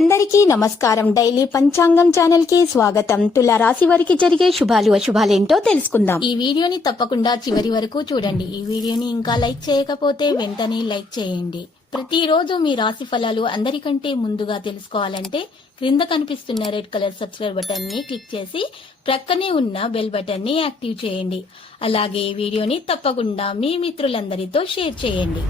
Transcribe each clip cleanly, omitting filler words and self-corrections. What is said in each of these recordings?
అందరికీ నమస్కారం. డైలీ పంచాంగం ఛానల్ కి స్వాగతం. తుల రాశి వారికి జరిగే శుభాలు అశుభాలేంటో తెలుసుకుందాం. ఈ వీడియోని తప్పకుండా చివరి వరకు చూడండి. ఈ వీడియోని ఇంకా లైక్ చేయకపోతే వెంటనే లైక్ చేయండి. ప్రతిరోజు మీ రాశి ఫలాలు అందరికంటే ముందుగా తెలుసుకోవాలంటే క్రింద కనిపిస్తున్న రెడ్ కలర్ సబ్స్క్రైబ్ బటన్ ని క్లిక్ చేసి ప్రక్కనే ఉన్న బెల్ బటన్ ని యాక్టివ్ చేయండి. అలాగే ఈ వీడియోని తప్పకుండా మీ మిత్రులందరితో షేర్ చేయండి.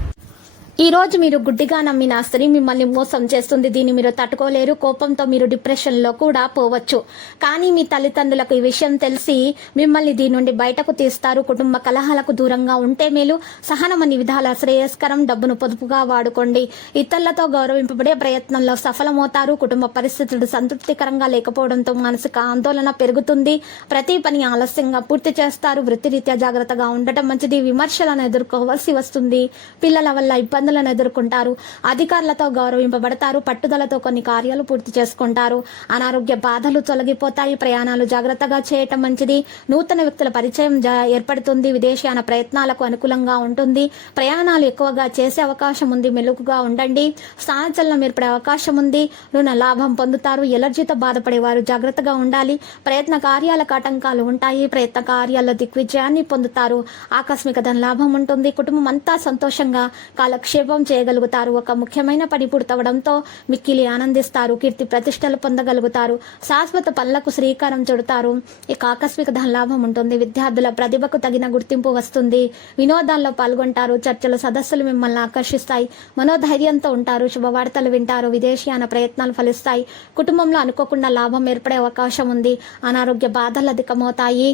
ఈ రోజు మీరు గుడ్డిగా నమ్మిన స్త్రీ మిమ్మల్ని మోసం చేస్తుంది. దీన్ని మీరు తట్టుకోలేరు. కోపంతో మీరు డిప్రెషన్ లో కూడా పోవచ్చు. కానీ మీ తల్లిదండ్రులకు ఈ విషయం తెలిసి మిమ్మల్ని దీని నుండి బయటకు తీస్తారు. కుటుంబ కలహాలకు దూరంగా ఉంటే మేలు. సహనం అన్ని విధాల శ్రేయస్కరం. డబ్బును పొదుపుగా వాడుకోండి. ఇతరులతో గౌరవింపబడే ప్రయత్నంలో సఫలమవుతారు. కుటుంబ పరిస్థితులు సంతృప్తికరంగా లేకపోవడంతో మానసిక ఆందోళన పెరుగుతుంది. ప్రతి పని ఆలస్యంగా పూర్తి చేస్తారు. వృత్తిరీత్యా జాగ్రత్తగా ఉండటం మంచిది. విమర్శలను ఎదుర్కోవాల్సి వస్తుంది. పిల్లల వల్ల ఇబ్బందులను ఎదుర్కొంటారు. అధికారులతో గౌరవింపబడతారు. పట్టుదలతో కొన్ని కార్యాలు పూర్తి చేసుకుంటారు. అనారోగ్య బాధలు తొలగిపోతాయి. ప్రయాణాలు జాగ్రత్తగా చేయటం మంచిది. నూతన వ్యక్తుల పరిచయం ఏర్పడుతుంది. విదేశీయాన ప్రయత్నాలకు అనుకూలంగా ఉంటుంది. ప్రయాణాలు ఎక్కువగా చేసే అవకాశం ఉంది. మెలుగుగా ఉండండి. స్థానచలనం ఏర్పడే అవకాశం ఉంది. రుణ లాభం పొందుతారు. ఎలర్జీతో బాధపడేవారు జాగ్రత్తగా ఉండాలి. ప్రయత్న కార్యాలకు ఆటంకాలు ఉంటాయి. ప్రయత్న కార్యాల్లో దిగ్విజయాన్ని పొందుతారు. ఆకస్మిక ధన లాభం ఉంటుంది. కుటుంబం అంతా సంతోషంగా కాలక్షేపం చేయగలుగుతారు. ఒక ముఖ్యమైన పని పూర్తవడంతో మిక్కిలి ఆనందిస్తారు. కీర్తి ప్రతిష్టలు పొందగలుగుతారు. శాశ్వత పనులకు శ్రీకారం చుడతారు. ఇక ఆకస్మిక ధన లాభం ఉంటుంది. విద్యార్థుల ప్రతిభకు తగిన గుర్తింపు వస్తుంది. వినోదాల్లో పాల్గొంటారు. చర్చలు సదస్సులు మిమ్మల్ని ఆకర్షిస్తాయి. మనోధైర్యంతో ఉంటారు. శుభవార్తలు వింటారు. విదేశీయాన ప్రయత్నాలు ఫలిస్తాయి. కుటుంబంలో అనుకోకుండా లాభం ఏర్పడే అవకాశం ఉంది. అనారోగ్య బాధలు అధికమవుతాయి.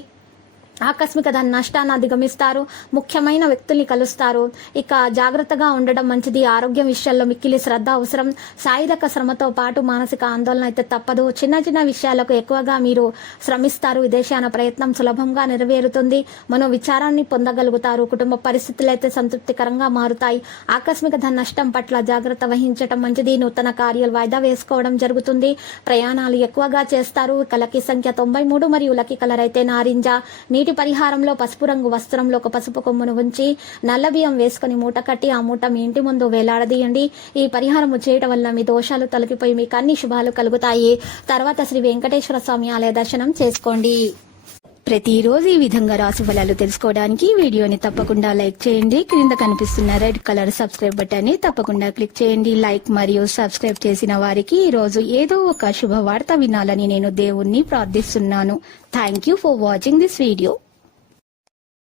ఆకస్మిక ధన నష్టాన్ని అధిగమిస్తారు. ముఖ్యమైన వ్యక్తుల్ని కలుస్తారు. ఇక జాగ్రత్తగా ఉండడం మంచిది. ఆరోగ్యం విషయాల్లో మిక్కిలి శ్రద్ధ అవసరం. శారీరక శ్రమతో పాటు మానసిక ఆందోళన అయితే తప్పదు. చిన్న చిన్న విషయాలకు ఎక్కువగా మీరు శ్రమిస్తారు. విదేశాన ప్రయత్నం సులభంగా నెరవేరుతుంది. మనో విచారాన్ని పొందగలుగుతారు. కుటుంబ పరిస్థితులు అయితే సంతృప్తికరంగా మారుతాయి. ఆకస్మిక ధన నష్టం పట్ల జాగ్రత్త వహించడం మంచిది. నూతన కార్యాలు వాయిదా వేసుకోవడం జరుగుతుంది. ప్రయాణాలు ఎక్కువగా చేస్తారు. ఇక లక్కీ సంఖ్య 93 మరియు లక్కీ కలర్ అయితే నారింజ. నీటి పరిహారంలో పసుపు రంగు వస్త్రంలో ఒక పసుపు కొమ్మును ఉంచి నల్ల బియ్యం వేసుకుని మూట కట్టి ఆ మూట మీ ఇంటి ముందు వేలాడదీయండి. ఈ పరిహారం చేయడం వల్ల మీ దోషాలు తొలగిపోయి మీకు అన్ని శుభాలు కలుగుతాయి. తర్వాత శ్రీ వెంకటేశ్వర స్వామి ఆలయ దర్శనం చేసుకోండి. ప్రతిరోజు ఈ విధంగా రాశి ఫలాలు తెలుసుకోవడానికి వీడియోని తప్పకుండా లైక్ చేయండి. క్రింద కనిపిస్తున్న రెడ్ కలర్ సబ్స్క్రైబ్ బటన్ ని తప్పకుండా క్లిక్ చేయండి. లైక్ మరియు సబ్స్క్రైబ్ చేసిన వారికి ఈ రోజు ఏదో ఒక శుభవార్త వినాలని నేను దేవుణ్ణి ప్రార్థిస్తున్నాను. Thank you for watching this video.